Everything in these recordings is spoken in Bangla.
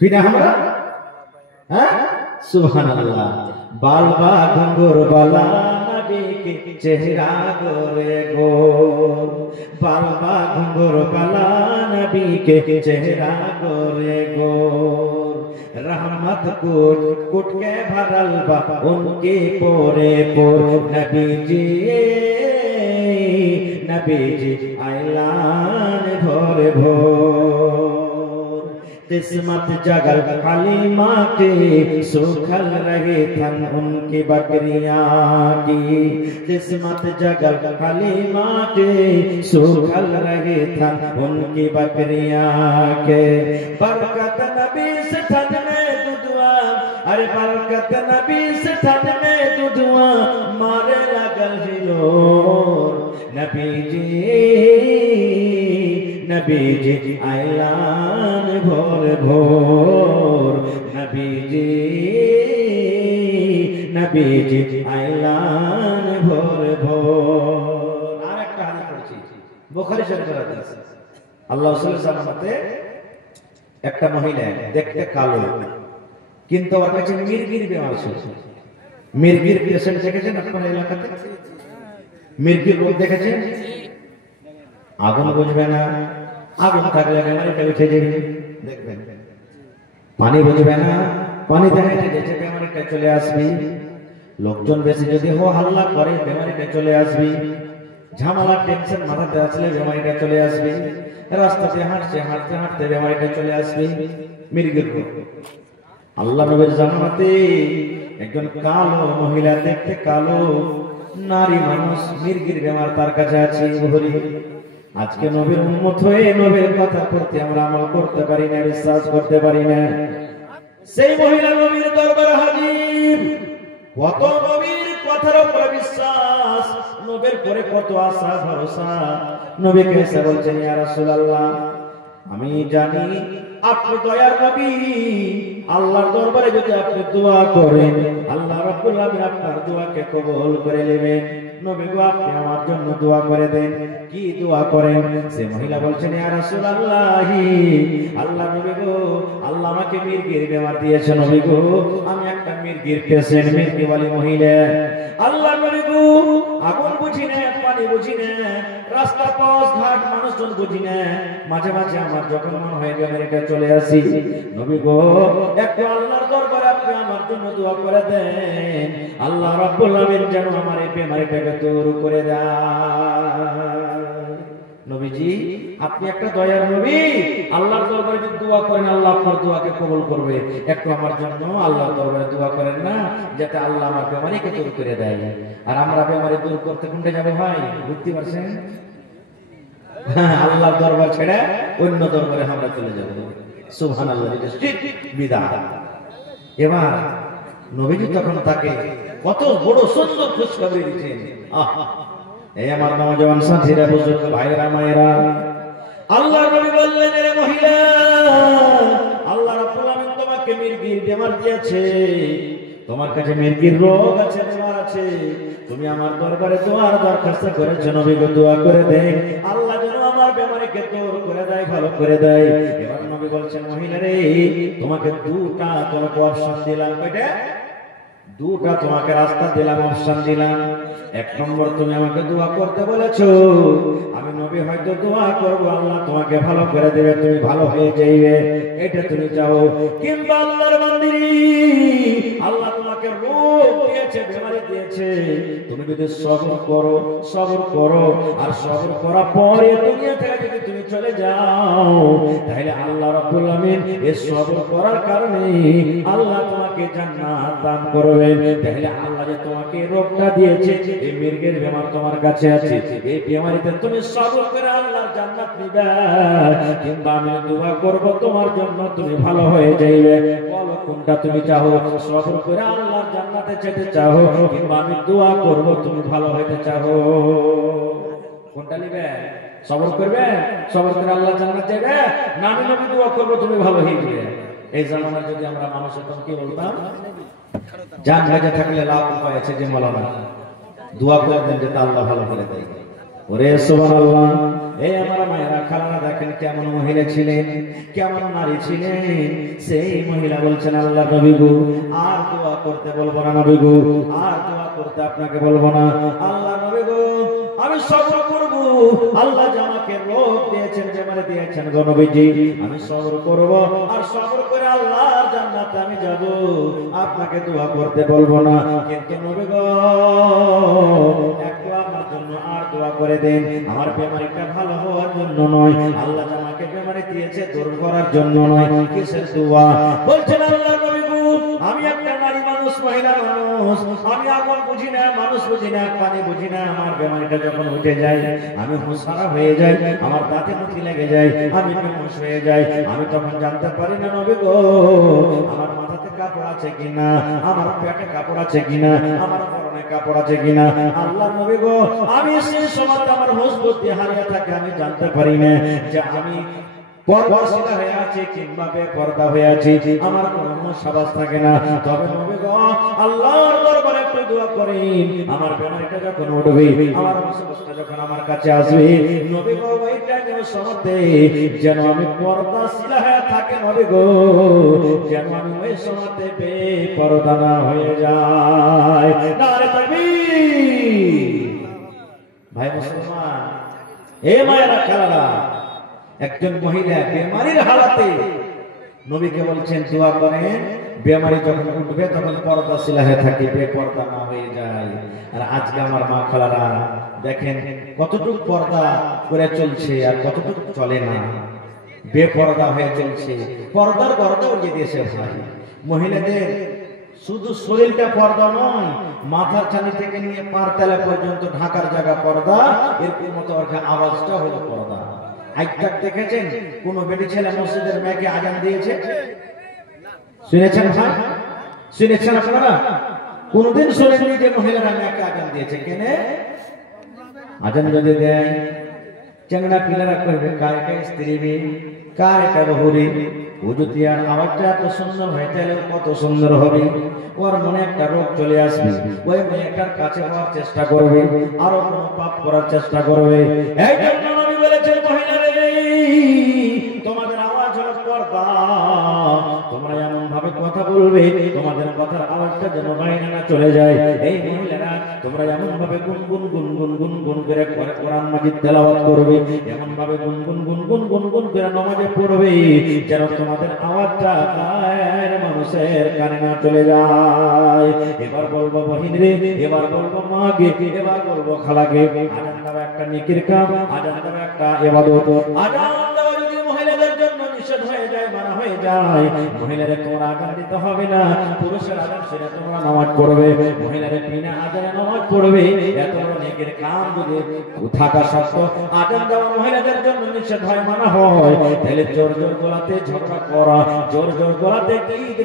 ফিরে আমরা সুবহানাল্লাহ বালবা ঘুঙ্গুর বালা নবীকে চেহারা গোরে গোর বালবা ঘুঙ্গুর বালা নবীকে চেহারা গোরে গোর रहमत कुट के भरल बा उनके पोरे पोर नबी जी ऐलान भोर भोर किस्मत जगल हलीमा के सुखल रहे थन उनकी बकरियां की किस्मत जगल हलीमा के सुखल रहे थन उनकी बकरियां के बरकत नबी से थन में दुआ अरे बरकत नबी से थन में दुआ मारे लगल हिलोर नबी जी ऐलान भोर भोर नबी जी ऐलान भोर भोर আরেকটা হাদিস পড়ছি বুখারী শরীফের হাদিস আল্লাহ সাল্লাল্লাহু আলাইহি একটা মহিলা দেখতে কালো কিন্তু ওর কাছে মির্গির বেমার ছিল মির্গির পেশেন্ট দেখেছেন আপনার এলাকাতে মির্গির রোগ দেখেছেন আগুন বুঝবে না আগুন থাকলে বেমারিটা উঠে যাবে দেখবেন পানি বুঝবে না পানিতে হেঁটে যেতে বেমারিটা চলে আসবে লোকজন বেশি যদি হো হাল্লা করে বেমারিটা চলে আসবে ঝামেলা টেনশন মাথাতে আসলে বেমারিটা চলে আসবে রাস্তাতে হাঁটতে হাঁটতে হাঁটতে বেমারিটা চলে আসবে মির্গির রোগ আল্লাহ নবীর জামাতে একজন কালো মহিলা দেখতে কালো নারী মানুষ মির্গির বেমার তার কাছে আছে ভরি আজকে নবীর উম্মত হয়ে নবীর কথা পড়তে আমরা আমল করতে পারি না বিশ্বাস করতে পারি না সেই মহিলা নবীর দরবারে হাজির কত নবীর কথার উপর বিশ্বাস নবীর পরে কত আশা ভরসা নবীকে এসে বলছেন ইয়া রাসূলুল্লাহ আমি জানি আপনি দয়ার নবী আল্লাহর দরবারে যদি আপনি দোয়া করেন আল্লাহ রাব্বুল আলামিন আপনার দোয়াকে কবুল করে নেবেন নবী গো আপনি আমার জন্য দোয়া করে দেন কি দোয়া করেন সে মহিলা বলছেন ইয়া রাসূলুল্লাহ আল্লাহ নবী গো আল্লাহ আমাকে মির্গির বেমার দিয়েছে নবী গো আমি একটা মির্গির পেশেন্ট মির্গিওয়ালি মহিলা আল্লাহ নবী গো আগুন বুঝি না পানি বুঝি না রাস্তা পথ ঘাট মানুষজন বুঝি না মাঝে মাঝে আমার যখন মন হয় বেমারিটা চলে আসি নবী গো একটু আল্লাহর দরবারে আপনি আমার জন্য দোয়া করে দেন আল্লাহ রাব্বুল আলামিন যেন আমার এই বেমারিটাকে দূর করে দেয় নবীজি আপনি একটা দয়ার নবী আল্লাহর দরবারে যদি দোয়া করেন আল্লাহ আপনার দোয়াকে কবুল করবে একটু আমার জন্য আল্লাহর দরবারে দোয়া করেন না যাতে আল্লাহ আমার বেমারিকে দূর করে দেয় আর আমরা বেমারি দূর করতে কোনটা যাবো ভাই বুঝতে পারছেন আল্লাহর দরবার ছেড়ে অন্য দরবারে আমরা চলে যাব সুবহানাল্লাহ বিদাত এবার নবীজি তখন তাকে কত বড় সুন্দর খুশখবরি দিয়েছেন এই আমার নওজওয়ান সাথীরা বুজুর্গ ভাইরা মায়েরা আল্লাহর নবী বললেন রে মহিলা আল্লাহ রাব্বুল আলামিন তোমাকে মির্গির বেমার দিয়েছে তোমার কাছে মির্গির রোগ আছে বেমার আছে তুমি আমার দরবারে দোয়ার দরখাস্ত করেছো নবী গো দোয়া করে দেন আল্লাহ যেন আমার বেমারিকে দূর করে দেয় ভালো করে দেয় এবার নবী বলছেন মহিলা রে তোমাকে তোমাকে অপশন দিলাম কয়টা দুটা তোমাকে রাস্তা দিলাম অপশন দিলাম এক নম্বর তুমি আমাকে দোয়া করতে বলেছো আমি নবী হয়তো দোয়া করব আল্লাহ তোমাকে ভালো করে দেবে তুমি ভালো হয়ে যাইবে এটা তুমি চাও কিংবা আল্লাহর বান্দিরি আল্লাহ তোমাকে রোগ দিয়েছে বেমারি দিয়েছে তুমি যদি সবর করো আর সবর করার পরে দুনিয়া থেকে যদি তুমি চলে যাও তাহলে আল্লাহ রাব্বুল আলামিন এই সবর করার কারণে আল্লাহ তোমাকে জান্নাত দান করবেন তাহলে আল্লাহ যে তোমাকে রোগটা দিয়েছে এই মির্গের বেমার তোমার কাছে আছে এই বেমারিতে তুমি সবর করে আল্লাহর জান্নাত নিবে কিংবা আমি দোয়া করব তোমার জন্য তুমি ভালো হয়ে যাইবে বলো কোনটা তুমি চাও সবর করে আল্লাহর জান্নাতে যেতে চাও কিংবা আমি দোয়া করব তুমি ভালো হতে চাও কোনটা নিবে সবর করবে সবর করে আল্লাহর জান্নাত যাবে না আমি নবী দোয়া করব তুমি ভালো হয়ে যাবে এই জামানায় যদি আমরা মানুষের তখন কি বলতাম জান ভাজা থাকলে লাভ উপায় আছে যে মাওলানা দোয়া করে দেন যাতে আল্লাহ ভালো করে দেয় ওরে সুবহানাল্লাহ এই আমার মায়েরা খালারা দেখেন কেমন মহিলা ছিলেন, কেমন নারী ছিলেন। সেই মহিলা বলছেন আল্লাহ নবী গো আর দোয়া করতে বলবো না, নবী গো আর দোয়া করতে আপনাকে বলবো না। আল্লাহ নবী গো আমি সবর করব, আল্লাহ যে আমাকে রোগ দিয়েছেন, বেমারি দিয়েছেন গো নবীজি, আমি সবর করব আর সবর করে আল্লাহর জান্নাতে আমি যাব, আপনাকে দোয়া করতে বলবো না। কিন্তু নবী গো একটু আমার জন্য আর দোয়া করে দেন, আমার বেমারিটা ভালো হওয়ার জন্য নয়, আল্লাহ যে আমাকে বেমারি দিয়েছে দূর করার জন্য নয়। কিসের দোয়া? বলছেন আল্লাহ নবী গো আমি একটা নারী মানুষ, মহিলা মানুষ, আমি আগুন বুঝি না, মানুষ বুঝি না, পানি বুঝি না। আমার বেমারিটা যখন উঠে যায়, আমি হুঁশারা হয়ে যাই, আমার দাঁতে মুখে লেগে যায়, আমি বেহুঁশ হয়ে যাই, আমি তখন জানতে পারি না নবী গো আমার মাথাতে কাপড় আছে কিনা, আমার পেটে কাপড় আছে কিনা, আমার পরনে কাপড় আছে কিনা। আল্লাহ নবী গো আমি সেই সময় আমার হুঁশ বুদ্ধি হারিয়ে থাকে, আমি জানতে পারি না যে আমি পর্দাশীলা হয়ে আছে কিংবা বেপর্দা হয়ে আছে, আমার কোনো সাবাস থাকে না। তবে নবী গো আল্লাহর দরবারে একটু দোয়া করেন, আমার বেমারিটা যখন উঠবে, আমার মুসিবতটা যখন আমার কাছে আসবে, নবী গো ওই টাইমে সময়তে যেন আমি পর্দাশীলা হয়ে থাকে, নবী গো যেন আমি ওই সময়তে বেপর্দা না হয়ে যায়। নারে তাকবীর! ভাই মুসলমান, এ মায়েরা খালারা, একজন মহিলা বেমারির হালাতে নবীকে বলছেন দোয়া করেন, বেমারি যখন উঠবে তখন পর্দাশীলা হয়ে থাকে, বেপর্দা না হয়ে যায়। আর আজকে আমার মা খালারা দেখেন কতটুকু পর্দা করে চলছে আর কতটুকু চলে না, বেপর্দা হয়ে চলছে। পর্দার পর্দা উঠিয়ে দিয়েছে ভাই। মহিলাদের শুধু শরীরটা পর্দা নয়, মাথার ছানি থেকে নিয়ে পার তলা পর্যন্ত ঢাকার জায়গা পর্দা, এরকম মতো আওয়াজটা হলো পর্দা। আজকাল দেখেছেন কোন বেটি ছেলে মসজিদের মেয়েকে আজান দিয়েছে? শুনেছেন ভাই? শুনেছেন আপনারা? কোনদিন শুনেননি যে মহিলারা মেয়েকে আজান দিয়েছে? কেনে আজান যদি দেয় চেংড়া পিলারা করবে কার কে স্ত্রী রে, কার এটা বহুরি, ও যদি আর আওয়াজটা এত সুন্দর হয় তাহলে কত সুন্দর হবে। ওর মনে একটা রোগ চলে আসবে, ওই মেয়েটার কাছে হওয়ার চেষ্টা করবে, আরো কোনো পাপ করার চেষ্টা করবে। এই জন্য নবী বলেছেন মহিলারে তোমাদের আওয়াজ হলো পর্দা, তোমরা এমন ভাবে কথা বলবে তোমাদের কথার আওয়াজটা যেন বাইরে না চলে যায়। এই মহিলারা তোমরা এমন ভাবে গুনগুন গুনগুন গুনগুন করে কোরআন মাজিদ তেলাওয়াত করবে, এমন ভাবে গুনগুন গুনগুন গুনগুন করে নামাজে পড়বে যেন তোমাদের আওয়াজটা গায়ের মানুষের কানে না চলে যায়। এবার বলবো বহিন রে, এবার বলবো মা গে, এবার বলবো খালাকে, আজান দেওয়া একটা নেকির কাম, আজান দেওয়া একটা ইবাদত। আজান দেওয়া যদি মহিলাদের জন্য নিষেধ হয়ে যায়, মানা হয়ে যায়, মহিলাদের তোমরা আজান দিতে হবে না, পুরুষের আজান সেটা তোমরা নামাজ পড়বে, মহিলাদের বিনা আজানে নামাজ পড়বে। এত বড় নেকির কাম যদি থাকা সত্ত্বেও আজান দেওয়া মহিলাদের জন্য নিষেধ হয়, মানা হয়, তাহলে জোর জোর গলাতে ঝগড়া করা, জোর জোর গলাতে গীত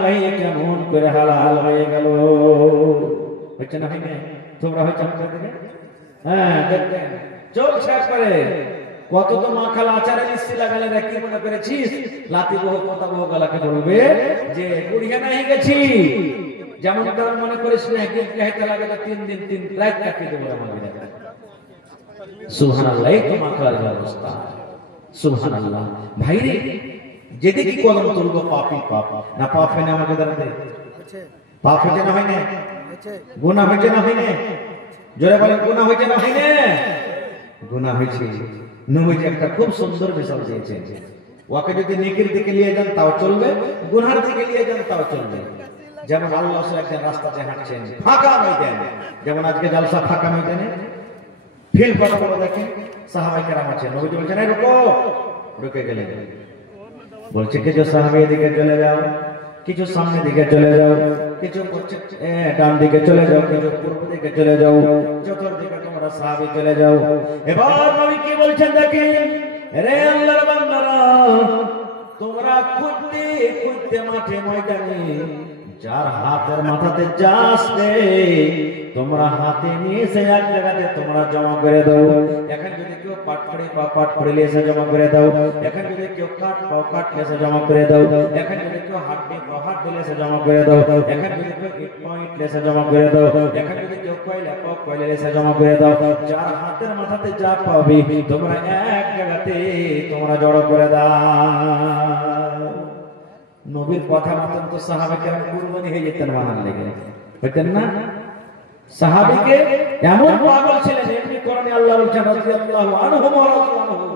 গাইয়ে কেমন করে হালাল হয়ে গেল। হচ্ছে না হয় না? তোমরা হচ্ছে আমাদের দিকে? হ্যাঁ দেখবেন চলছে করে কত তো মা খালা আচারে মিষ্টি লাগালে কি মনে করেছিস লাতি বহু কথা বহু গলাকে বলবে যে বুড়িয়া নাই গেছি, যেমন তেমন মনে করিস না, একদিন খাইতে লাগে 3 দিন 3 রাত কাটিয়ে দেবো আমাদের। সুবহানাল্লাহ, এই তো মা খালার ব্যবস্থা। সুবহানাল্লাহ ভাই রে, যেদিকে কলম তুলবো পাপই পাপ, না পাপ হয় না আমাদের দ্বারা? পাপ হচ্ছে না হয় না? গুনাহ হচ্ছে না হয় না? জোরে বলেন গুনাহ হচ্ছে না হয় না? গুনাহ হয়েছে। নবীজি একটা খুব সুন্দর মিশাল দিয়েছেন, ওকে যদি নেকির দিকে নিয়ে যান তাও চলবে, গুনার দিকে নিয়ে যান তাও চলবে। যেমন আল্লাহ একজন রাস্তাতে হাঁটছেন ফাঁকা ময়দানে, যেমন আজকে জালসা ফাঁকা ময়দানে ফিল কথা বলে দেখেন সাহাবায়ে কেরাম আছেন, নবীজি বলছেন এই রুকো, রুকে গেলেন, বলছে কিছু সাহাবী এদিকে চলে যাও, কিছু সামনে দিকে চলে যাও, কিছু ডান দিকে চলে যাও, কিছু পূর্ব দিকে চলে যাও, চতুর্দিকে তোমরা সাহাবী চলে যাও। এবার নবী কি বলছেন দেখেন, রে আল্লাহর বান্দারা, তোমরা খুঁজতে খুঁজতে মাঠে ময়দানে যার হাতের মাথাতে যা আসবে তোমরা হাতে নিয়ে সে এক জায়গাতে তোমরা জমা করে দাও। এখন যদি কেউ পাট করে পা পাট করে এসে জমা করে দাও, এখানে যদি কেউ কাট পাও কাট এসে জমা করে দাও, এখানে যদি কেউ হাড্ডি পাও হাড্ডি এসে জমা করে দাও, এখানে যদি কেউ ইট পাও ইট এসে জমা করে দাও, এখানে যদি কেউ কয়লা পাও কয়লা এসে জমা করে দাও। যার হাতের মাথাতে যা পাবে তোমরা এক জায়গাতে তোমরা জড়ো করে দাও। নবীর কথা মতন তো সাহাবাকে কুরবানি হয়ে যেতেন বানান লেগে, হইতেন না? সাহাবীকে এমন পাগল ছিলেন, এমনি কোরআনে আল্লাহ বলছেন রাদিয়াল্লাহু আনহুম ওয়া রাদিয়াল্লাহু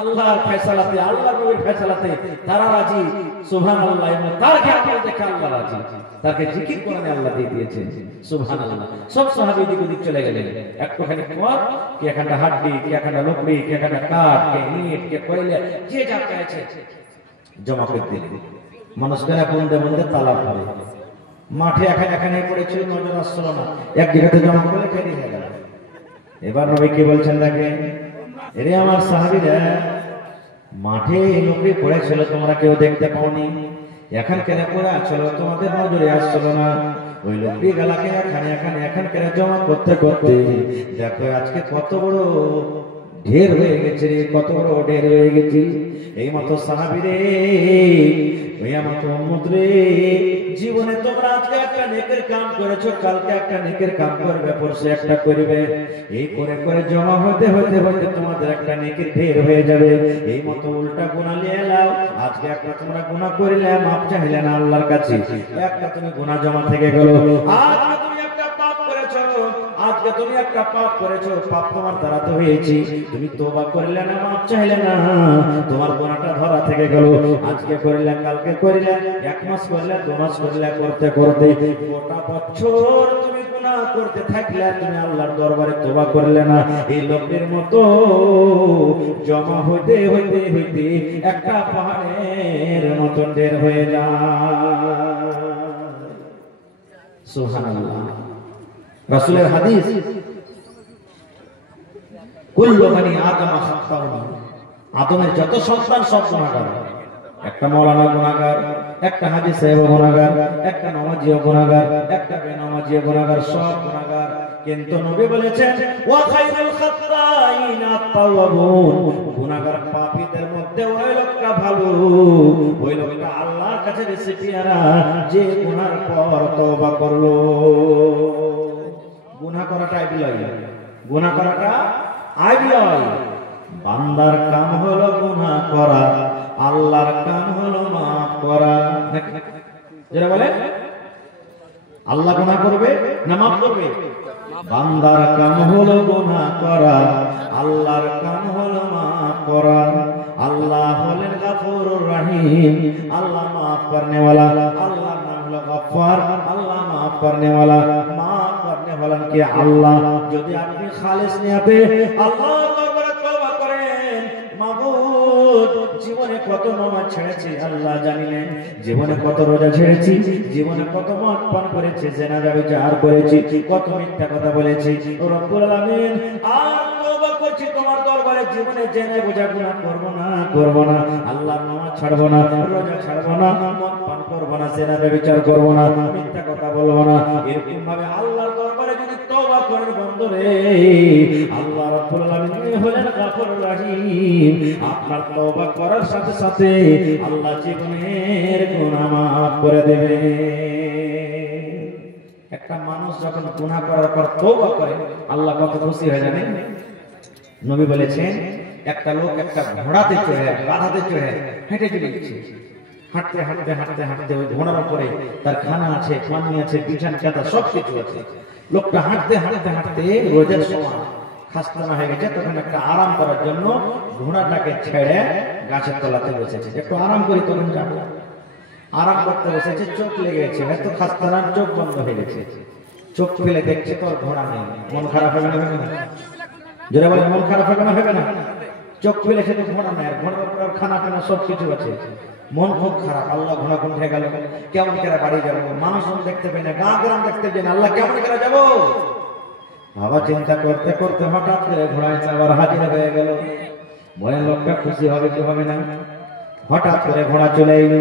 আল্লাহর ফয়সালাতে, আল্লাহর নবীর ফয়সালাতে তারা রাজি। সুবহানাল্লাহ। তার কি আমল দেখে আল্লাহ রাজি, তাকে জিকির কোরআনে আল্লাহ দিয়ে দিয়েছেন। সুবহানাল্লাহ। সব সাহাবী দিকে দিক চলে গেলেন, একটুখানি পর কি এখানটা হাড্ডি, কি এখানটা লকড়ি, কি এখানটা কাঠ, কে ইট, কে কয়লা, যে যা চাইছে জমা করে দিলেন। মানুষরা বন্ধে বন্ধে তালা পড়ে মাঠে এখানে পড়েছিল, নজর আসছিল না, এক জায়গাতে জমা করে ফেলে গেল। এবার নবী কি বলছেন দেখেন, এরে আমার সাহাবীরা, মাঠে লোকটি পড়েছিল তোমরা কেউ দেখতে পাওনি, এখন কেন পড়ে আসছিল তোমাদের নজরে আসছিল না। ওই লোকটি গালাকে এখানে কেন জমা করতে করতে দেখো আজকে কত বড় ঢের হয়ে গেছে রে, কত বড় ঢের হয়ে গেছে। এই মতো সাহাবীরে, ওই মতো উম্মত রে, জীবনে তোমরা আজকে একটা নেকের কাম করেছো, কালকে একটা নেকের কাম করবে, পরশু একটা করবে, এই করে করে জমা হতে হতে হতে তোমাদের একটা নেকের ঢের হয়ে যাবে। এই মতো উল্টা গুনাহ নিয়ে এলাও, আজকে একটা তোমরা গুনাহ করিলে মাপ চাইলে না আল্লাহর কাছে, একটা তুমি গুনাহ জমা থেকে গেল। আজকে তুমি একটা পাপ করেছো, আজকে তুমি একটা পাপ করেছো, পাপ তোমার দ্বারা তো হয়েছে, তুমি তওবা করলে না, মাপ চাইলে না, তোমার গুনাহটা ধরা থেকে গেল। আজকে করলে, কালকে করলে, এক মাস করলে, 2 মাস করলে, করতে করতে গোটা বছর তুমি গুনাহ করতে থাকলে, তুমি আল্লাহর দরবারে তওবা করলে না। এই লোকের মতো জমা হইতে হইতে হইতে একটা পাহাড়ের মতন ঢের হয়ে যায়। সুবহানাল্লাহ। রাসূলের হাদিস, কুল্লু বনি আদম খাতাউন, আদমের যত সন্তান সব গুনাহগার। একটা মাওলানা গুনাহগার, একটা হাজী সাহেব গুনাহগার, একটা নামাজিও গুনাহগার, একটা বেনামাজিও গুনাহগার, সব গুনাহগার। কিন্তু নবী বলেছেন ওয়া খায়রুল খাত্তাইনা আত-তাওয়াবুন, গুনাহগার পাপীদের মধ্যে ওই লোকটা ভালো, ওই লোকটা আল্লাহর কাছে বেশি পিয়ারা যে গুনার পর তওবা করলো। গুনাহ করাটা আইবি লয়, গুনাহ করাটা আইবি লয়। বান্দার কাম হলো গুনাহ করা, আল্লাহর কাম হলো মাফ করা। যারা বলে আল্লাহ গুনাহ করবে না মাফ করবে, বান্দার কাম হলো গুনাহ করা, আল্লাহর কাম হলো মাফ করা। আল্লাহ হলেন গফুরুর রহিম, আল্লাহ মাফ করনে वाला, আল্লাহর নাম হলো গফফার, আল্লাহ মাফ করনে वाला। মাফ করনে वाला কি আল্লাহ। যদি আপনি খালিস নিয়তে আল্লাহর দরবারে তওবা করেন, মাবুদ জীবনে কত নামাজ ছেড়েছি আল্লাহ জানি না, জীবনে কত রোজা ছেড়েছি, জীবনে কত মদ পান করেছি, জিনা ব্যভিচার করেছি, কত মিথ্যা কথা বলেছি, ও রব্বুল আলামিন আর তওবা করছি তোমার দরবারে, জীবনে জেনে বোঝা গুনাহ করব না, আল্লাহর নামাজ ছাড়বো না, রোজা ছাড়বো না, মদ পান করবো না, জিনা ব্যভিচার করবো না, মিথ্যা কথা বলবো না। এরকম ভাবে আল্লাহর দরবারে যদি তওবা করেন বন্ধুরে, আল্লাহ রাব্বুল আলামিন হলেন গফুরুর রহিম। আপনার তওবা করার সাথে সাথে আল্লাহ জীবনের গুনাহ মাফ করে দেবে। একটা মানুষ যখন গুনাহ করার পর তওবা করে আল্লাহ কত খুশি হয়ে জানেন? নবী বলেছেন একটা লোক একটা ঘোড়াতে চড়ে, গাধাতে চড়ে হেঁটে চলেছে, হাঁটতে হাঁটতে হাঁটতে হাঁটতে ওই ঘোড়ার উপরে তার খানা আছে, পানি আছে, বিছানা চাদর সবকিছু আছে। লোকটা হাঁটতে হাঁটতে হাঁটতে রোজের সময় খাস্তানা হয়ে গেছে, তখন একটা আরাম করার জন্য ঘোড়াটাকে ছেড়ে গাছের তলাতে বসেছে, একটু আরাম করি তখন যাবো। আরাম করতে বসেছে, চোখ লেগে গেছে, এত খাস্তানার চোখ বন্ধ হয়ে গেছে। চোখ ফেলে দেখছে তো ঘোড়া নেই, মন খারাপ হবে না? যারা বলে মন খারাপ হবে না, হবে না? চোখ ফেলে সে তো ঘোড়া নেই, আর ঘোড়ার উপর খানা পানা সবকিছু আছে, মন খুব খারাপ। আল্লাহ ঘোড়া কোন হয়ে গেল, কেমন করে বাড়ি যাবো, মানুষ দেখতে পাই না, গাঁ গ্রাম দেখতে পাই না, আল্লাহ কেমন করে যাবো? বাবা চিন্তা করতে করতে হঠাৎ করে ঘোড়ায় আবার হাজির হয়ে গেল। মনে লোকটা খুশি হবে কি হবে না? হঠাৎ করে ঘোড়া চলে এলো,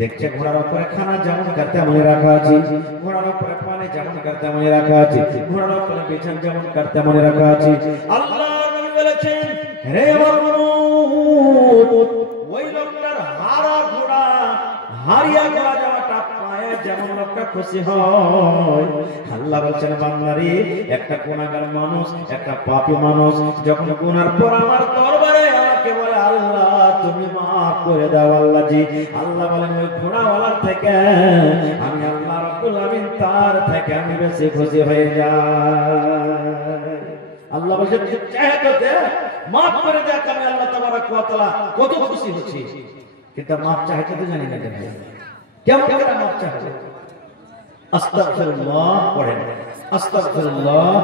দেখছে ঘোড়ার উপরে খানা যেমন করতে মনে রাখা আছে, ঘোড়ার উপরে পানি যেমন করতে মনে রাখা আছে, ঘোড়ার উপরে বিছানা যেমন করতে মনে রাখা আছে। আল্লাহ নবী বলেছেন রে আমার মানব, ওই লোকটার হারা ঘোড়া হারিয়া ঘোড়া যাওয়াটা পায়ে যেমন লোকটা খুশি হয়, আল্লাহ বলছেন বান্দারে একটা গুনাহগার মানুষ, একটা পাপী মানুষ যখন গুনার পর আমার দরবারে আমাকে বলে আল্লাহ তুমি মাফ করে দাও আল্লাহ জি, আল্লাহ বলেন ওই ঘোড়াওয়ালার থেকে আমি আল্লাহ রাব্বুল আমিন তার থেকে আমি বেশি খুশি হয়ে যাই। আল্লাহ বলেন চাইতে মাফ করে দেখ, আমি আল্লাহ তাবারক ওয়া তাআলা কত খুশি হচ্ছি। কিন্তু মাফ চাইতে তো জানি না কেন, কেমন করে মাফ চাইতে? আস্তাগফিরুল্লাহ পড়েন, আস্তাগফিরুল্লাহ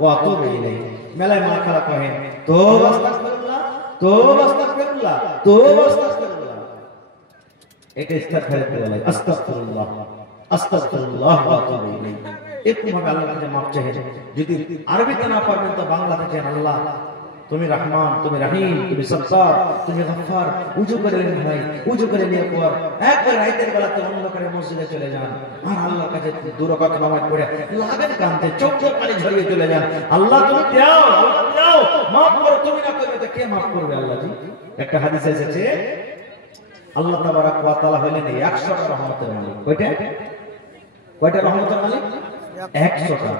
ওয়া আতুবু ইলাইহি। মেলায় মা খালা কহেন তো আস্তাগফিরুল্লাহ, তো আস্তাগফিরুল্লাহ, তো আস্তাগফিরুল্লাহ। এটা ইস্তিগফার বলে, আস্তাগফিরুল্লাহ, আস্তাগফিরুল্লাহ ওয়া আতুবু ইলাইহি। একটু ভাবে আল্লাহর কাছে মাফ চাইেন। যদি আরবিতে না পারবেন তো বাংলাতে চান, আল্লাহ তুমি রহমান, তুমি রহিম, তুমি সত্তার, তুমি গফফার। উজু করে নিন ভাই, উজু করে নিয়ে পর একবার রাতের বেলাতে অন্ধকারে মসজিদে চলে যান আর আল্লাহর কাছে দু রাকাত নামাজ পড়ে লাগেন কাঁদতে, চোখ চোখ পানি ঝরিয়ে চলে যান। আল্লাহ তুমি দাও, দাও মাফ করো, তুমি না করবে তো কে মাফ করবে আল্লাহ জি? একটা হাদিসে এসেছে আল্লাহ তাবারক ওয়া তাআলা হলেন 100টা রহমতের মালিক। কয়টা রহমতের মালিক? 100টা।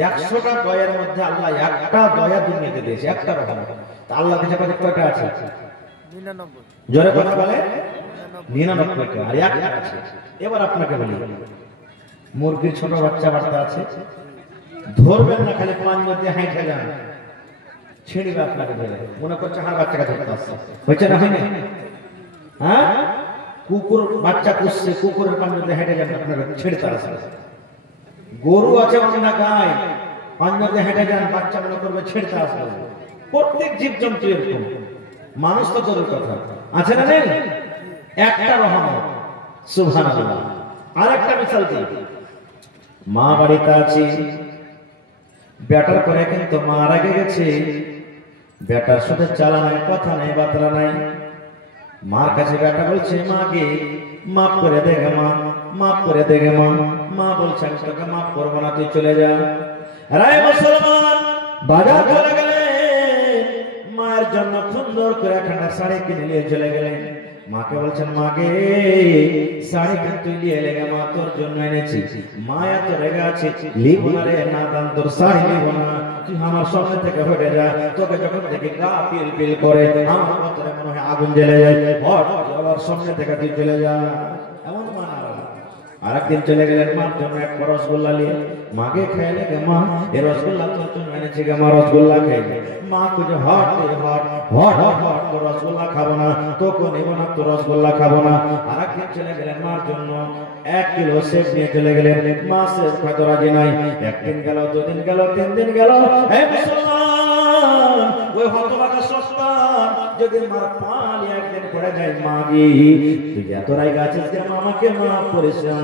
100টা দয়ার মধ্যে আল্লাহ একটা দয়া দুনিয়াতে দিয়েছে, একটা রহমত। তা আল্লাহ কাছে কয়টা আছে? 99। জোরে কথা বলে 99টা, আর একটা আছে। এবার আপনাকে বলি, মুরগির ছোট বাচ্চা আছে, ধরবেন না, খালি পাঞ্জর দিয়ে হাঁটে যান, ছিঁড়বে আপনাকে ধরে, মনে করছে হার বাচ্চাকে ধরতে আসছে। হয়েছে না হয়নি? হ্যাঁ, কুকুর বাচ্চা পুষছে, কুকুরের পাঞ্জর দিয়ে হেঁটে যান, আপনাকে ছিঁড়তে আসবে। গরু আছে অন্য গায়ে, পাঞ্জর দিয়ে হেঁটে যান, বাচ্চা মনে করবে ছিঁড়তে আসবে। প্রত্যেক জীবজন্তু এরকম, মানুষ তো দূরের কথা, আছে না নেই? একটা রহমত, সুবহানাল্লাহ। আরেকটা মিসাল দিই, মা বাড়িতে আছে, বেটার করে কিন্তু মা রেগে গেছে, বেটার সাথে চালা নাই, কথা নাই, বাতরা নাই। মার কাছে বেটা বলছে মাকে মাফ করে দে গে মা, মাফ করে দে গে মা। মা বলছে আমি তোকে মাফ করবো না, তুই চলে যা। রায় মুসলমান বাজার চলে গেলেন, মায়ের জন্য সুন্দর করে একটা শাড়ি কিনে নিয়ে চলে গেলেন। মাকে বলছেন মাকে শাড়ি কেন তুই নিয়ে এলে গে মা, তোর জন্য এনেছি। মা এত রেগে আছে, লিখো না রে, না দান তোর শাড়ি লিখো না, তুই আমার সামনে থেকে হটে যা। তোকে যখন দেখি গা পিল পিল করে, আমার ভিতরে মনে হয় আগুন জ্বলে যায়, হট আমার সামনে থেকে তুই চলে যা। এমন মা না। আরেকদিন চলে গেলেন মার জন্য এক রসগোল্লা নিয়ে, মাকে খেয়ালে গে মা এই রসগোল্লা তোর জন্য এনেছি গে মা, রসগোল্লা খেয়ে। মা কুঝে hot hot hot hot hot, তো রসগোল্লা খাবো না, তোকে নেবো না, তো রসগোল্লা খাবো না। আরেকদিন চলে গেলেন মার জন্য 1 কিলো সেব নিয়ে চলে গেলেন, মা সেব খাইতে রাজি নাই। একদিন গেল, 2 দিন গেল, 3 দিন গেল। এই মুসলমান, ওই হতভাগা সস্তান যদি মার পালি একদিন পড়ে যায়, মা গি তুই এত রাগ আছিস যে আমাকে মাফ করিস না,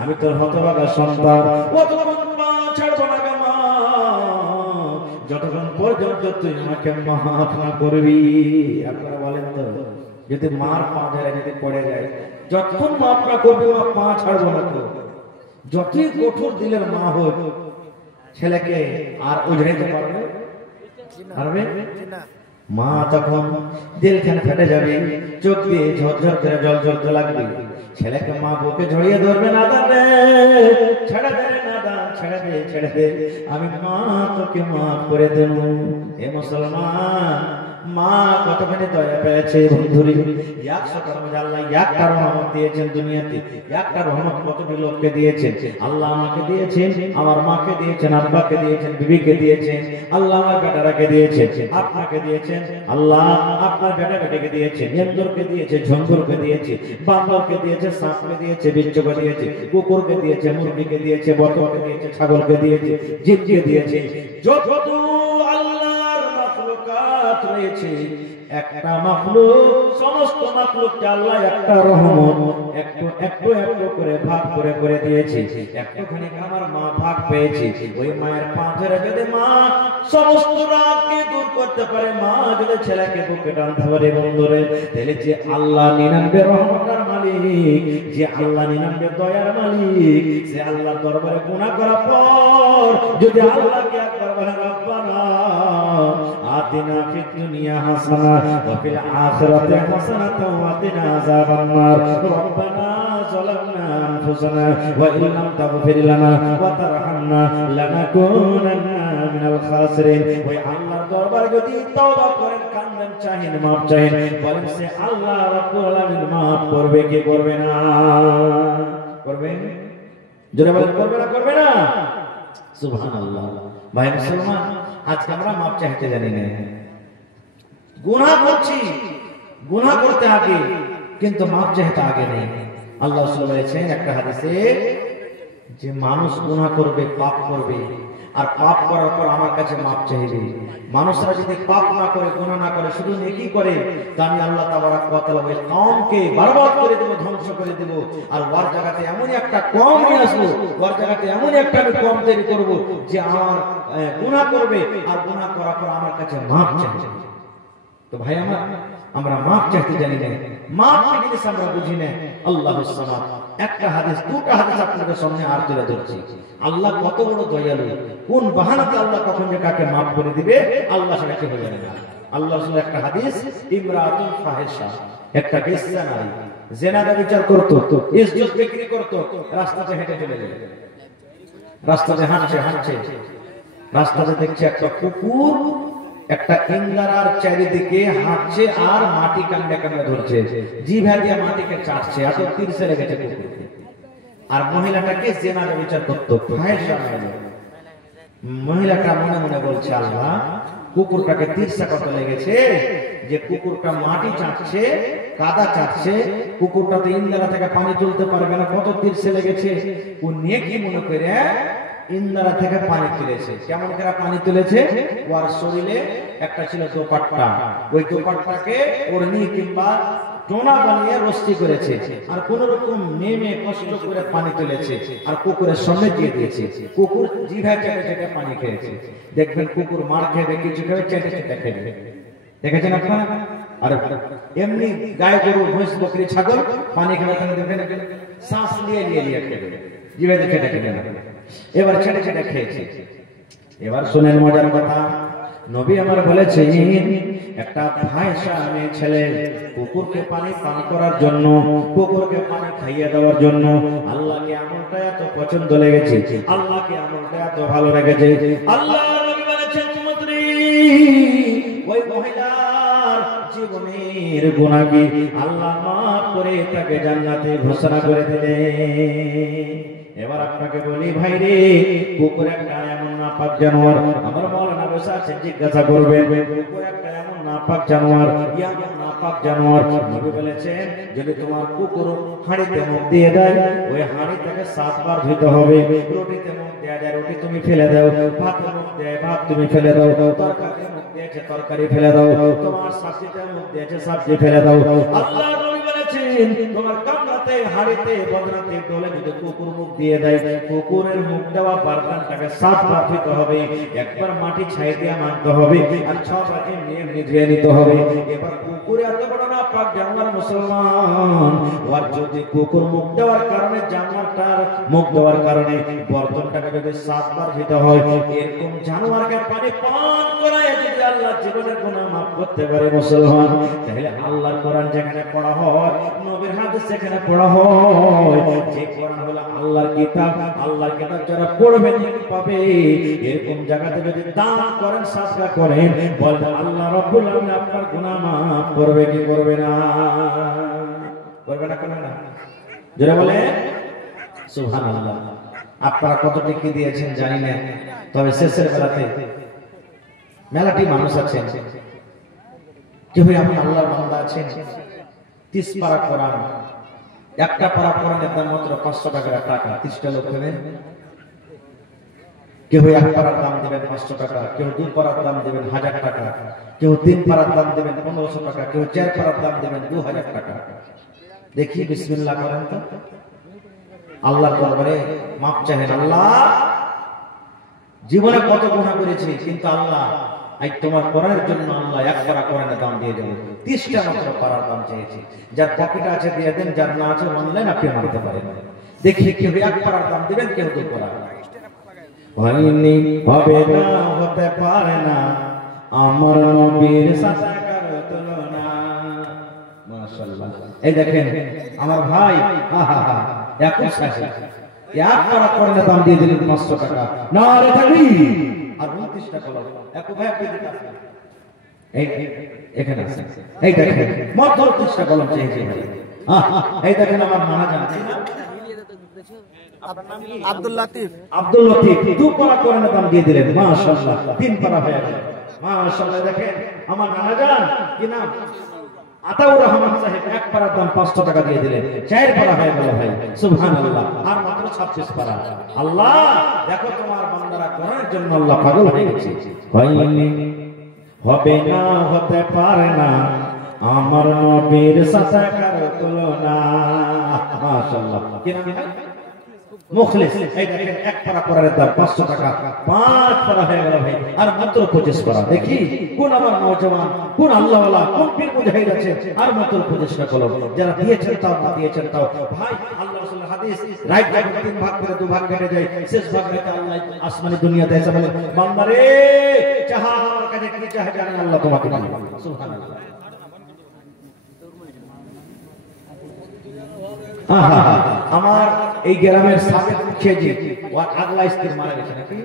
আমি তোর হতভাগা সন্তান, অতক্ষণ মা ছাড়বো না গে মা, যতক্ষণ পর্যন্ত তুই আমাকে মাফ না করবি। আপনারা বলেন তো, যদি মার পা ধরে যদি পড়ে যায়, যতক্ষণ মাফ না করবি মা পা ছাড়বো না। তো যতই কঠোর দিলের মা হোক, ছেলেকে আর উজড়াইতে পারবে? মা তখন দিলখান ফেটে যাবে, চোখ দিয়ে ঝরঝর করে জল ঝরতে লাগবে। ছেলেকে মা বুকে জড়িয়ে ধরবে, না দান রে, ছেড়ে দে, না দান, ছেড়ে দে, ছেড়ে দে, আমি মা তোকে মাফ করে দেব। এ মুসলমান, মা কতখানি দয়া পেয়েছে বন্ধুরে। 100টার মধ্যে আল্লাহ একটা রহমত দিয়েছেন দুনিয়াতে। একটা রহমত কতটি লোককে দিয়েছেন? আল্লাহ আমাকে দিয়েছেন, আমার মাকে দিয়েছেন, আব্বাকে দিয়েছেন, বিবিকে দিয়েছেন, আল্লাহ আমার বেটারাকে দিয়েছেন, আপনাকে দিয়েছেন, আল্লাহ আপনার বেটা বেটিকে দিয়েছেন, ইন্দুরকে দিয়েছে, ঝঙ্গুরকে দিয়েছে, বান্দরকে দিয়েছে, সাপকে দিয়েছে, বিচ্ছুকে দিয়েছে, কুকুরকে দিয়েছে, মুরগিকে দিয়েছে, বকরকে দিয়েছে, ছাগলকে দিয়েছে, জিবকে দিয়েছে। যত আল্লাহর মাখলুকাত রয়েছে, একটা মাখলুক, সমস্ত মাখলুককে আল্লাহ একটা রহমত একটু একটু একটু করে ভাগ করে করে দিয়েছে। একটুখানি আমার মা ভাগ পেয়েছে, ওই মায়ের পা ধরে যদি মা সমস্ত রাগকে দূর করতে পারে, মা যদি ছেলেকে বুকে টানতে পারে বন্ধুরে, তাহলে যে আল্লাহ 99 রহমতের মালিক, যে আল্লাহ 99 দয়ার মালিক, সে আল্লাহর দরবারে গুনাহ করার পর যদি আল্লাহকে একবার বলে রব্বানা, আর আতিনা ফিদ দুনিয়া হাসানা ওয়া ফিল আখিরাতি হাসানাতাও ওয়া কিনা আযাবান্নার রব্বানা যালামনা আনফুসানা ওয়া ইন লাম তাগফির লানা ওয়া তারহামনা লানাকুনান্না মিনাল খাসিরিন। ওই আল্লাহর দরবারে যদি তওবা করেন, কান্দেন, চাহেন, মাফ চাহেন, বলেন সে আল্লাহ রাব্বুল আলামিন মাফ করবে কি করবে না? করবে। জোরে বলেন করবে না? করবে না? সুবহানাল্লাহ। ভাই মুসলমান, আজকে আমরা মাপ চাইতে জানি না, গুনাহ করছি, গুনাহ করতে আগে কিন্তু মাপ চাইতে আগে নেই। আল্লাহ রাসূল বলেছেন একটা হাদিসে যে মানুষ গুনাহ করবে, পাপ করবে, আর পাপ করার পর আমার কাছে মাপ চাইবে। মানুষরা যদি পাপ না করে, গুনাহ না করে, শুধু নেকি করে, তা আমি আল্লাহ তাবারক ওয়া তাআলা ওই কওমকে বরবাদ করে দেব, ধ্বংস করে দেব। আর ওর জায়গাতে এমন একটা কওম নিয়ে আসবো, ওর জায়গাতে এমন একটা আমি কওম তৈরি করব যে আমার গুনাহ করবে আর গুনাহ করার পর আমার কাছে মাপ চাইবে। তো ভাই আমার, আমরা মাপ চাইতে জানি না, মাপ জিনিস আমরা বুঝি না। আল্লাহুস সামাদ। একটা হাদিস, দুটো হাদিস আপনাদের সামনে আর তুলে ধরছি। আল্লাহ কত বড় দয়ালু, কোন বাহানাতে আল্লাহ কখন যে কাকে মাফ করে দিবে আল্লাহ সেটা কি হয়ে যাবে। আল্লাহ রাসূল একটা হাদিস, ইমরাতুল ফাহিশা, একটা বেশ্যা নারী জিনাদা বিচার করত, ইজ্জত বিক্রি করত, রাস্তাতে হেঁটে চলে যায়, রাস্তাতে হাঁটছে হাঁটছে, রাস্তাতে দেখছে একটা কুকুর একটা ইন্দারার চারিদিকে হাঁটছে আর মাটি কান্দে কান্দে ধরছে, জিভা দিয়ে মাটিকে চাটছে, এত তীরছে লেগেছে কুকুরকে। আর মহিলাটাকে জিনাদা বিচার করত, ফাহিশা নারী। মহিলাটা মনে মনে বলছে, আল্লাহ কুকুরটাকে তীরছে কত লেগেছে যে কুকুরটা মাটি চাটছে, কাদা চাটছে, কুকুরটা তো ইন্দারা থেকে পানি তুলতে পারবে না, কত তীরছে লেগেছে। ও নিয়ে কি মনে করে ইন্দারা থেকে পানি তুলেছে। কেমন করে পানি তুলেছে? ওর শরীরে একটা ছিল দোপাট্টা, ওই দোপাট্টাকে ওড়নি কিংবা টোনা বানিয়ে রস্তি করেছে, আর কোন রকম নেমে কষ্ট করে পানি তুলেছে, আর কুকুরের সামনে দিয়ে দিয়েছে। কুকুর জিভা চেটে চেটে পানি খেয়েছে। দেখবেন কুকুর মার খেয়ে কিছু খেয়ে চেটে চেটে খেয়ে, দেখেছেন আপনারা? আর এমনি গায়ে গরু, ভৈঁস, বকরি, ছাগল পানি খেলে দেখবেন শ্বাস নিয়ে নিয়ে নিয়ে খেয়ে, জিভা দিয়ে চেটে চেটে না, এবার ছেড়ে ছেড়ে খেয়েছে। এবার শুনেন মজার কথা, নবী আমার বলেছেন একটা ফাহিশা মেয়ে ছেলে কুকুরকে পানি পান করার জন্য, কুকুরকে পানি খাইয়ে দেওয়ার জন্য আল্লাহকে আমলটা এত পছন্দ লেগেছে, আল্লাহকে আমলটা এত ভালো লেগেছে। আল্লাহ নবী বলেছেন উম্মতরে, ওই মহিলার জীবনের গুনাহকে আল্লাহ মাফ করে তাকে জান্নাতে ঘোষণা করে দিলেন। এবার আপনাকে বলি ভাই রে, কুকুর একটা এমন নাপাক জানোয়ার, আমার মাওলানা বসে আছেন, জিজ্ঞাসা করবে কুকুর একটা এমন নাপাক জানোয়ার, এমন নাপাক জানোয়ার, নবী বলেছেন যদি তোমার কুকুর হাঁড়িতে মুখ দিয়ে দেয়, ওই হাঁড়ি থেকে 7 বার ধুতে হবে। রুটিতে মুখ দেয়া যায়, রুটি তুমি ফেলে দাও, ভাতে মুখ দেয়, ভাত তুমি ফেলে দাও, তরকারিতে মুখ দিয়েছে, তরকারি ফেলে দাও, তোমার সবজিতে মুখ দিয়েছে, সবজি ফেলে দাও। আল্লাহ নবী বলেছেন তোমার কামড়াতে, হাঁড়িতে, বদনাতে, ডোলে যদি কুকুর মুখ দিয়ে দেয়, কুকুরের মুখ দেওয়া বারখানটাকে 7 বার ধুতে হবে, একবার মাটি ছাই দিয়ে মানতে হবে, আর 6 বার এমনি এমনি ধুয়ে নিতে হবে। এবার কুকুর এত বড় নাপাক জানোয়ার মুসলমান, আর যদি কুকুর মুখ দেওয়ার কারণে, জানোয়ারটার মুখ দেওয়ার কারণে বর্তনটাকে যদি 7 বার ধুতে হয়, এরকম জানোয়ারকে পানি পান করায় যদি আল্লাহ জীবনের গুনাহ মাফ করতে পারে মুসলমান, তাহলে আল্লাহর কোরআন যেখানে পড়া হয়, নবীর হাদিস যেখানে পড়া হয়, যে কোরআন হলো আল্লাহর কিতাব, আল্লাহর কিতাব যারা পড়বে পাবে, এরকম জায়গাতে যদি দান করেন, সাদকা করেন, বলেন আল্লাহ রাব্বুল আলামিন আপনার গুনাহ মাফ করবে কি করবে না? করবে না? করবে না? যারা বলে সুবহানাল্লাহ। আপনারা কত টিকি দিয়েছেন জানি না, তবে শেষের বেলাতে মেলাটি মানুষ আছেন, কেউ আপনি আল্লাহর বান্দা আছেন, 30 পারা কোরআন, একটা পারা কোরআনের দাম মাত্র 500 টাকা, 30টা লোক দেবেন। কেউ 1 পারার দাম দেবেন 500 টাকা, কেউ 2 পারার দাম দেবেন 1000 টাকা, কেউ 3 পারার দাম দেবেন 1500 টাকা, কেউ 4 পারার দাম দেবেন 2000 টাকা। দেখি বিসমিল্লাহ করেন তো, আল্লাহর দরবারে মাপ চাহেন। আল্লাহ জীবনে কত গুনাহ করেছি, কিন্তু আল্লাহ আজ তোমার কোরআনের জন্য আল্লাহ 1 পারা কোরআনের দাম দিয়ে যাবে, 30টা মাত্র পারার দাম চেয়েছি। যার পকেটে আছে দিয়ে দেন, যার না আছে অনলাইন আপনি মারতে পারেন। দেখি কেউ 1 পারার দাম দিবেন, কেউ 2 পারা। হয়নি, হবে না, হতে পারে না, আমার নবীর সাথে কারো তুলনা। মাশাআল্লাহ। এই দেখেন আমার ভাই, আহা হা, একই সাথে এক পারা করে দাম দিয়ে দিলেন 500 টাকা। নারে তাকবীর। আর 29 টাকা কলম। এক ভাই আপনি দিতে আসেন। এই এখানে আছে। এই দেখেন মাত্র 30 টাকা কলম চেয়েছি ভাই। এই দেখেন আমার মানা জানছে না আব্দুল লতিফ। আব্দুল লতিফ 2 পারা করে দাম দিয়ে দিলেন। মাশাআল্লাহ 3 পারা হয়ে গেল। মাশাআল্লাহ। দেখেন আমার নানা জান কি নাম আতাউর রহমান সাহেব 1 পারার দাম 500 টাকা দিয়ে দিলেন। 4 পারা হয়ে গেল ভাই। সুবহানাল্লাহ। আর মাত্র 26 পারা। আল্লাহ দেখো তোমার বান্দারা কোরআনের জন্য আল্লাহ পাগল হয়ে গেছে। হয়নি হবে না হতে পারে না আমার নবীর সাথে কারো তুলনা। মাশাআল্লাহ। কি নাম এটা? মুখলিস। এই দেখেন 1 পারা কোরআনের দাম 500 টাকা। 5 পারা হয়ে গেল ভাই। আর মাত্র 25 পারা। দেখি কোন আমার নওজওয়ান, কোন আল্লাহওয়ালা, কোন পীর মুজাহিদ আছে আর মাত্র 25 টাকা কলম। যারা দিয়েছেন তাও, না দিয়েছেন তাও। ভাই আল্লাহ রাসূলের হাদিস, রাইট ভাগ 3 ভাগ করে 2 ভাগ কেটে যায়। শেষ ভাগ রেখে আল্লাহ আসমানি দুনিয়াতে এসে বলেন, বান্দারে চাহা আমার কাছে কি চাহে জানেন আল্লাহ তোমাকে দিবেন। সুবহানাল্লাহ। আমার এই গ্রামের সাবেক মুখিয়াজি ওর আগলা স্ত্রী মারা গেছে নাকি,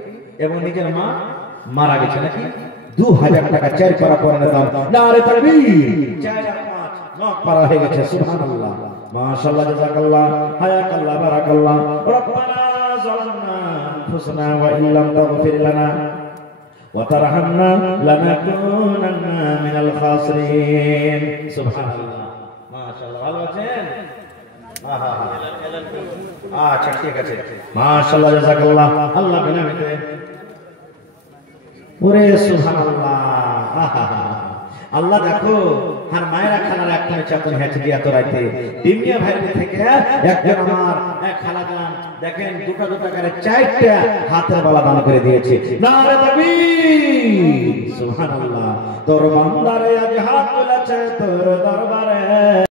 এবং নিজের মা মারা গেছে নাকি। 2000 টাকা 4 পারা কোরআনে দাম। নারে তাকবীর। 4 আর 5 9 পারা হয়ে গেছে। সুবহানাল্লাহ। মাশাআল্লাহ। জাযাকাল্লাহ, হায়াকাল্লাহ, বারাকাল্লাহ। রব্বানা যালামনা আনফুসানা ওয়া ইল্লাম তাগফির লানা ওয়া তারহামনা লানাকুনান্না মিনাল খাসিরিন। সুবহানাল্লাহ। মাশাআল্লাহ। ভালো আছেন? আচ্ছা ঠিক আছে। মাশাআল্লাহ, জাযাকাল্লাহ। আল্লাহ বিনামিতে। ওরে সুবহানাল্লাহ। আল্লাহ দেখো আর মায়েরা খালার একটা চাতন হেঁচে দিয়া তো রাইতে ডিমিয়া ভাইদের থেকে একজন আমার এক খালাজান দেখেন দুটা করে 4টা হাতের বালা দান করে দিয়েছে। নারে তাকবীর। সুবহানাল্লাহ। তোর বান্দারে আজ হাত তুলেছে তোর দরবারে।